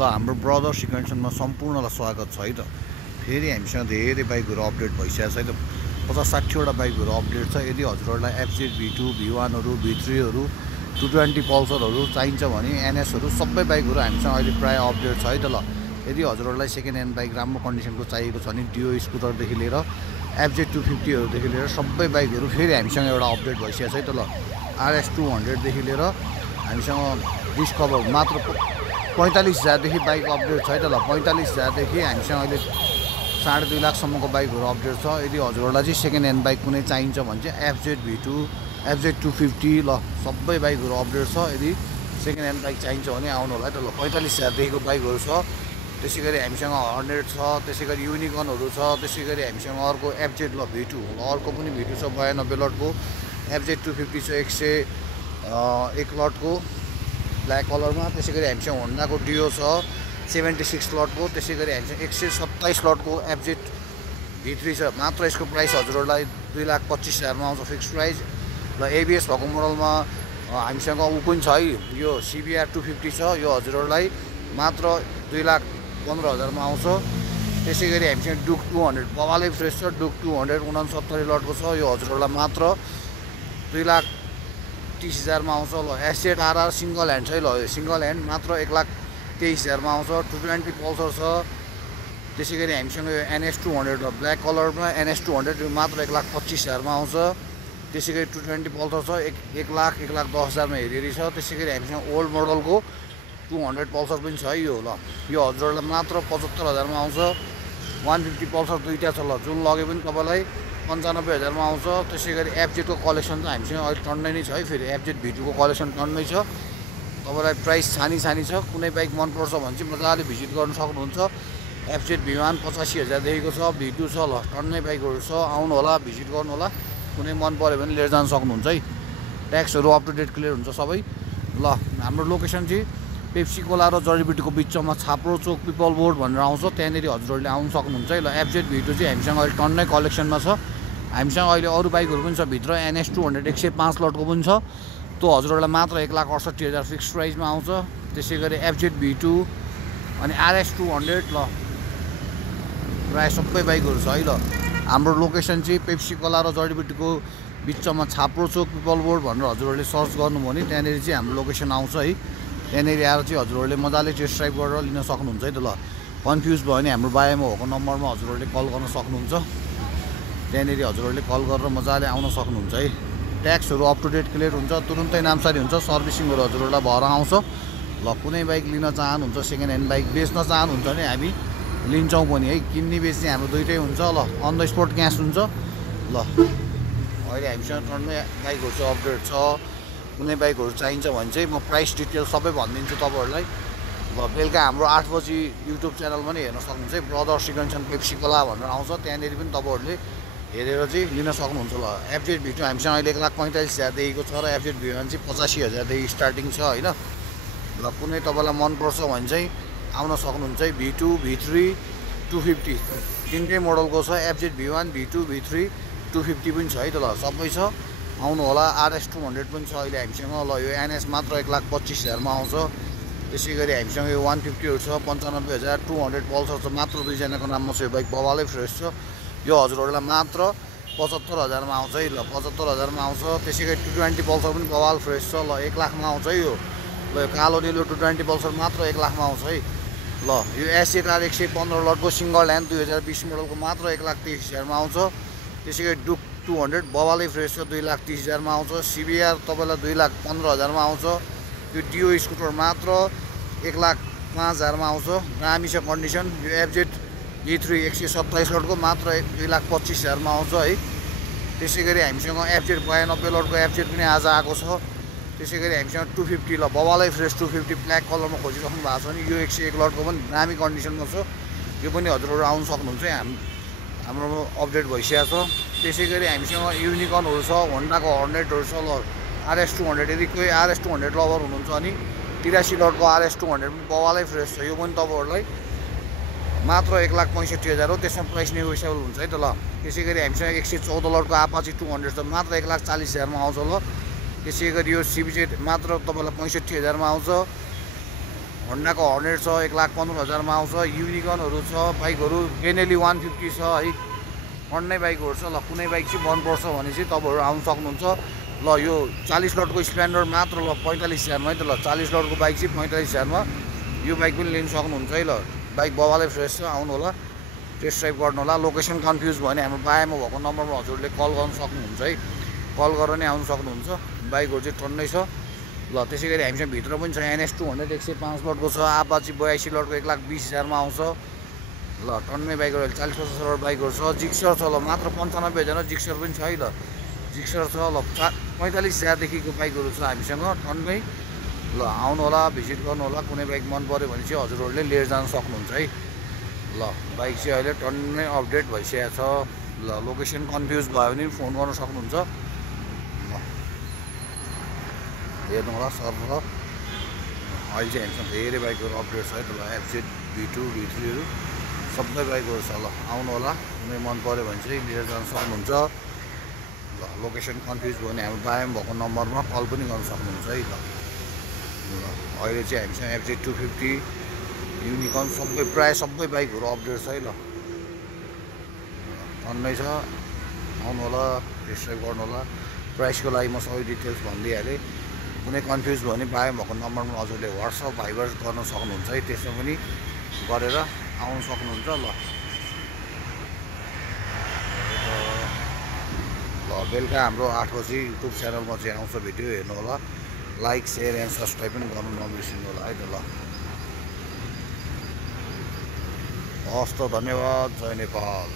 ल हाम्रो ब्रदर सिक्वेन्सनमा सम्पूर्णलाई स्वागत छ है त। फेरि हामीसँग धेरै बाइकहरू अपडेट भइसकेको छ है त। 50-60वटा बाइकहरू अपडेट छ। यदि हजुरहरूलाई एफजेड V2 V1हरू V3हरू 220 पल्सरहरू चाहिन्छ भने एनएसहरू सबै बाइकहरू हामीसँग अहिले प्राय अपडेट छ है त। ल यदि हजुरहरूलाई सेकेन्ड ह्यान्ड बाइक राम्रो कन्डिसनको चाहिएको छ भने डिओ स्कुटरदेखि लिएर एफजेड 250हरूदेखि लिएर सबै बाइकहरू फेरि हामीसँग एउटा अपडेट भइसकेको छ है त। ल RS 200देखि लिएर हामीसँग डिस्कभर मात्र 45,000देखि बाइक अपडेट छ है त। ल 45,000देखि हामीसँग अहिले 2.5 लाखसम्मको बाइकहरू अपडेट छ। यदि हजुरहरूलाई चाहिँ सेकेन्ड ह्यान्ड बाइक कुनै चाहिन्छ भने चाहिँ एफजेड V2 एफजेड 250 ल सबै बाइकहरू अपडेट छ। यदि सेकेन्ड ह्यान्ड बाइक चाहिन्छ भने आउनु होला है त। ल 45,000देखिको बाइकहरू छ। त्यसै गरी हामीसँग 100 छ, त्यसै गरी युनिकर्नहरू छ, त्यसै गरी हामीसँग अर्को एफजेड ल V2 अर्को पनि V2 छ 92 लटको, एफजेड 250 छ 101 लटको ब्ल्याक कलरमा। त्यसै गरी हामीसँग होन्डाको डिओ छ 76 लटको, त्यसै गरी हामीसँग 127 लटको एफजेड V3 छ। मात्र यसको प्राइस हजुरहरूलाई 2,25,000मा आउँछ फिक्स प्राइस। ल एबिएस भएको मोडलमा हामीसँग ऊ पनि छ है, यो CBR 250 छ। यो हजुरहरूलाई मात्र 2,15,000मा आउँछ। त्यसै गरी हामीसँग डुक 200 बवालै फ्रेस छ। डुक 200 69 लटको छ। यो हजुरहरूलाई मात्र 2,30,000मा आउँछ। ल SZRR सिङ्गल ह्यान्ड छ है। ल सिङ्गल ह्यान्ड मात्र 1,23,000मा आउँछ। 220 पल्सर छ। त्यसै गरी हामीसँग यो NS 200 ब्ल्याक कलरमा NS 200 यो मात्र 1,25,000मा आउँछ। त्यसै गरी 220 पल्सर छ 1,10,000मा हेरी छ। त्यसै गरी हामीसँग ओल्ड मोडलको 200 पल्सर पनि छ है। यो ल यो हजुरहरूलाई मात्र 75,000मा आउँछ। 150 पल्सर दुईवटा छ। ल जुन लगे पनि तपाईँलाई 95,000मा आउँछ। त्यसै गरी एफजेडको कलेक्सन त हामीसँग अहिले टन्नै नै छ है। फेरि एफजेड V2को कलेक्सन टन्नै छ। तपाईँलाई प्राइस छानी छ। कुनै बाइक मनपर्छ भने चाहिँ मजाले भिजिट गर्न सक्नुहुन्छ। एफजेड V1 85,000देखिको छ, V2 छ। ल टन्नै बाइकहरू छ। आउनु होला, भिजिट गर्नु होला। कुनै मन पऱ्यो भने लिएर जान सक्नुहुन्छ है। ट्याक्सहरू अप टु डेट क्लियर हुन्छ सबै। ल हाम्रो लोकेसन चाहिँ पेप्सी कोला र जडीबुटीको बिचमा छाप्रो चोक पिपल बोर्ड भनेर आउँछ। त्यहाँनिर हजुरहरूले आउनु सक्नुहुन्छ है। ल एफजेड V2 चाहिँ हामीसँग अहिले टन्नै कलेक्सनमा छ। हामीसँग अहिले अरू बाइकहरू पनि छ भित्र। NS 200 105 लटको पनि छ। त्यो हजुरहरूलाई मात्र 1,68,000 फिक्स प्राइसमा आउँछ। त्यसै गरी एफजेड V2 अनि RS 200 ल प्राय सबै बाइकहरू छ है। ल हाम्रो लोकेसन चाहिँ पेप्सी कोला र जडीबुटीको बिचमा छाप्रो चोक पिपल बोर्ड भनेर हजुरहरूले सर्च गर्नुभयो भने त्यहाँनिर चाहिँ हाम्रो लोकेसन आउँछ है। त्यहाँनिर आएर चाहिँ हजुरहरूले मजाले टेस्ट ड्राइभ गरेर लिन सक्नुहुन्छ है त। ल कन्फ्युज भयो भने हाम्रो बायोमा भएको नम्बरमा हजुरहरूले कल गर्न सक्नुहुन्छ। त्यहाँनिर हजुरहरूले कल गरेर मजाले आउन सक्नुहुन्छ है। ट्याक्सहरू अप टु डेट क्लियर हुन्छ। तुरुन्तै नामसारी हुन्छ। सर्भिसिङहरू हजुरहरूलाई भएर आउँछ। ल कुनै बाइक लिन चाहनुहुन्छ, सेकेन्ड ह्यान्ड बाइक बेच्न चाहनुहुन्छ भने हामी लिन्छौँ पनि है। किन्ने बेच्ने हाम्रो दुइटै हुन्छ। ल अन द स्पट क्यास हुन्छ। ल अहिले हामीसँग टन्नै बाइकहरू चाहिँ अपडेट छ। कुनै बाइकहरू चाहिन्छ भने चाहिँ म प्राइस डिटेल सबै भनिदिन्छु तपाईँहरूलाई। ल बेलुका हाम्रो 8 बजी युट्युब च्यानल पनि हेर्न सक्नुहुन्छ है। ब्रदर सिक्वेन्सन पेप्सी कोला भनेर आउँछ। त्यहाँनिर पनि तपाईँहरूले हेरेर चाहिँ लिन सक्नुहुन्छ। ल एफजेड V2 हामीसँग अहिले 1,45,000देखिको छ र एफजेड V1 चाहिँ 85,000देखि स्टार्टिङ छ होइन। ल कुनै तपाईँलाई मनपर्छ भने चाहिँ आउन सक्नुहुन्छ है। V2 V3 250 तिनटै मोडलको छ। एफजेड V1 V2 V3 250 पनि छ है त। ल सबै छ। आउनु होला। RS 200 पनि छ अहिले हामीसँग। ल यो NS मात्र 1,25,000मा आउँछ। त्यसै गरी हामीसँग यो 150हरू छ 95,000 200 पल्सर छ। मात्र दुईजनाको नाममा छ यो बाइक बवालै फ्रेस छ। यो हजुरहरूलाई मात्र 75,000मा आउँछ है। ल 75,000मा आउँछ। त्यसै गरी 220 पल्सर पनि बवाल फ्रेस छ। ल 1 लाखमा आउँछ है यो। ल यो कालो निलो 220 पल्सर मात्र 1 लाखमा आउँछ है। ल यो SZR 115 लटको सिङ्गल ह्यान्ड 2020 मोडलको मात्र 1,23,000मा आउँछ। त्यसै गरी डुक 200 बवालै फ्रेस छ 2,30,000मा आउँछ। CBR तपाईँलाई 2,15,000मा आउँछ। यो डिओ स्कुटर मात्र 1,05,000मा आउँछ। दामी छ कन्डिसन। यो एफजेड V3 127 लटको मात्र 2,25,000मा आउँछ है। त्यसै गरी हामीसँग एफजेड 92 लटको एफजेड पनि आज आएको छ। त्यसै गरी हामीसँग 250 ल बवालै फ्रेस 250 ब्ल्याक कलरमा खोजिराख्नु भएको छ भने यो 101 लटको पनि दामी कन्डिसनमा छ। यो पनि हजुरहरू आउनु सक्नुहुन्छ है। हाम्रो अपडेट भइसकेको छ। त्यसै गरी हामीसँग युनिकर्नहरू छ, होन्डाको हर्नेटहरू छ। ल RS 200 यदि कोही RS 200 लभर हुनुहुन्छ भने 83 लटको RS 200 पनि बवालै फ्रेस छ। यो पनि तपाईँहरूलाई मात्र 1,65,000 हो। त्यसमा प्राइस नेगोसिएबल हुन्छ है त। ल त्यसै गरी हामीसँग 114 लटको आपाची 200 छ। मात्र 1,40,000मा आउँछ। ल त्यसै गरी यो CBZ मात्र तपाईँलाई 65,000मा आउँछ। होन्डाको हर्नेट छ 1,15,000 मा आउँछ। युनिकर्नहरू छ, बाइकहरू बेनेली 150 छ है, अन्य बाइकहरू छ। ल कुनै बाइक चाहिँ मनपर्छ भने चाहिँ तपाईँहरू आउनु सक्नुहुन्छ। ल यो 40 लटको स्प्लेन्डर मात्र ल 45,000 मा है त। ल 40 लटको बाइक चाहिँ 45,000 मा यो बाइक पनि लिन सक्नुहुन्छ है। ल बाइक बवालै फ्रेस छ, आउनु होला, टेस्ट ड्राइभ गर्नु होला। लोकेसन कन्फ्युज भयो भने हाम्रो बायामा भएको नम्बरमा हजुरले कल गर्न सक्नुहुन्छ है, कल गरेर नै आउनु सक्नुहुन्छ। बाइकहरू चाहिँ टन्नै छ। ल त्यसै गरी हामीसँग भित्र पनि छ NS 200 105 लटको छ, आपाची 82 लटको 1,20,000 मा आउँछ। ल टन्नै बाइकहरू 40-50 लट बाइकहरू छ। जिक्सर छ, ल मात्र 95,000 जिक्सर पनि छ है। ल जिक्सर छ, ल 45,000 देखिको बाइकहरू छ हामीसँग टन्नै। ल आउनु होला, भिजिट गर्नु होला। कुनै बाइक मन पऱ्यो भने चाहिँ हजुरहरूले लिएर जान सक्नुहुन्छ है। ल बाइक चाहिँ अहिले टन्नै अपडेट भइसकेको छ। ल लोकेसन कन्फ्युज भयो भने फोन गर्न सक्नुहुन्छ। ल हेर्नु होला सर। ल अहिले चाहिँ हामीसँग धेरै बाइकहरू अपडेट छ है त। ल FZ V2 V3हरू सबै बाइकहरू छ। ल आउनु होला, कुनै मन पऱ्यो भने चाहिँ लिएर जान सक्नुहुन्छ। ल लोकेसन कन्फ्युज भयो भने हाम्रो बायामा भएको नम्बरमा कल पनि गर्न सक्नुहुन्छ है। ल अहिले चाहिँ हामीसँग FZ 250 युनिकर्न सबै प्रायः सबै बाइकहरू अपडेट छ है। ल टन्नै छ, आउनु होला, टेस्ट ड्राइभ गर्नु होला। प्राइसको लागि म सबै डिटेल्स भनिदिइहालेँ। कुनै कन्फ्युज भयो भने बायामा भएको नम्बरमा हजुरले WhatsApp भाइबर गर्न सक्नुहुन्छ है, त्यसमा पनि गरेर आउनु सक्नुहुन्छ। ल बेलुका हाम्रो 8 बजी युट्युब च्यानलमा चाहिँ आउँछ भिडियो, हेर्नु होला। लाइक सेयर एन्ड सब्सक्राइब पनि गर्नु नबिर्सिनु होला है त। ल हस् त, धन्यवाद। जय नेपाल।